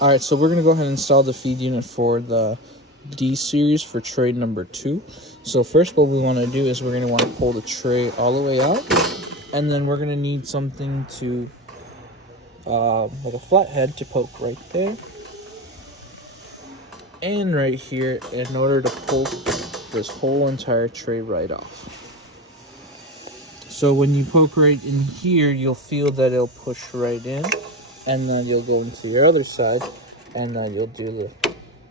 Alright, so we're going to go ahead and install the feed unit for the D series for tray number 2. So first what we want to do is we're going to want to pull the tray all the way out. And then we're going to need something to, like a flathead to poke right there. And right here in order to pull this whole entire tray right off. So when you poke right in here, you'll feel that it'll push right in. And then you'll go into your other side, and then you'll do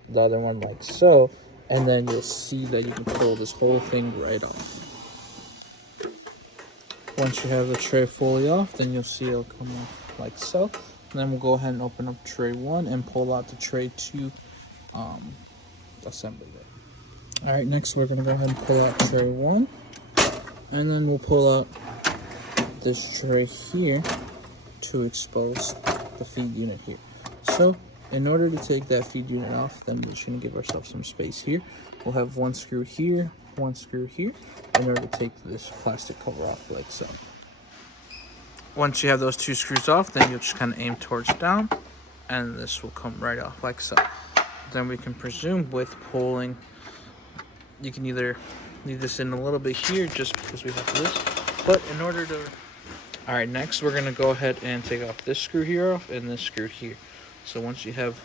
the other one like so, and then you'll see that you can pull this whole thing right off. Once you have the tray fully off, then you'll see it'll come off like so. And then we'll go ahead and open up tray 1 and pull out the tray 2 assembly there. Alright, next we're going to go ahead and pull out tray 1, and then we'll pull out this tray here to expose the feed unit here. So in order to take that feed unit off, then we're just going to give ourselves some space here. We'll have one screw here, one screw here, in order to take this plastic cover off like so. Once you have those 2 screws off, then you'll just kind of aim towards down, and this will come right off like so. Then we can presume with pulling, you can either leave this in a little bit here just because we have this, but in order to... Alright, next we're going to go ahead and take off this screw here off and this screw here. So once you have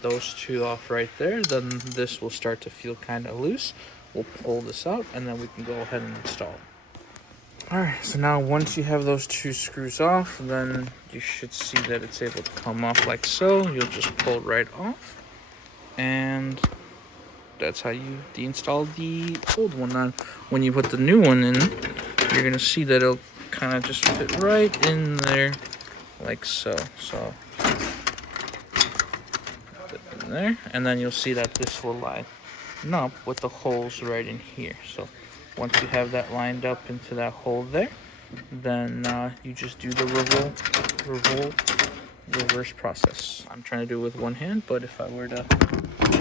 those 2 off right there, then this will start to feel kind of loose. We'll pull this out and then we can go ahead and install it. Alright, so now once you have those 2 screws off, then you should see that it's able to come off like so. You'll just pull it right off. And that's how you deinstall the old one. Now, when you put the new one in, you're going to see that it'll kind of just fit right in there like so. So put it in there, and then you'll see that this will line up with the holes right in here. So once you have that lined up into that hole there, then you just do the reverse process. I'm trying to do it with one hand, but if I were to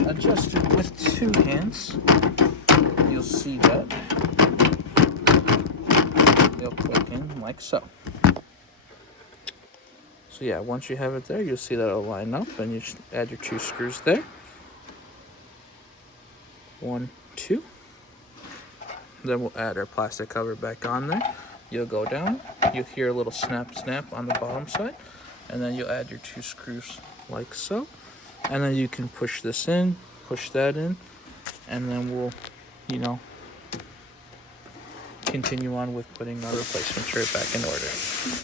adjust it with 2 hands, you'll see that they'll click in like so. So yeah, once you have it there, you'll see that it'll line up, and you just add your 2 screws there. 1, 2. Then we'll add our plastic cover back on there. You'll go down, you'll hear a little snap on the bottom side, and then you'll add your 2 screws like so. And then you can push this in, push that in, and then we'll, continue on with putting our replacement tray back in order.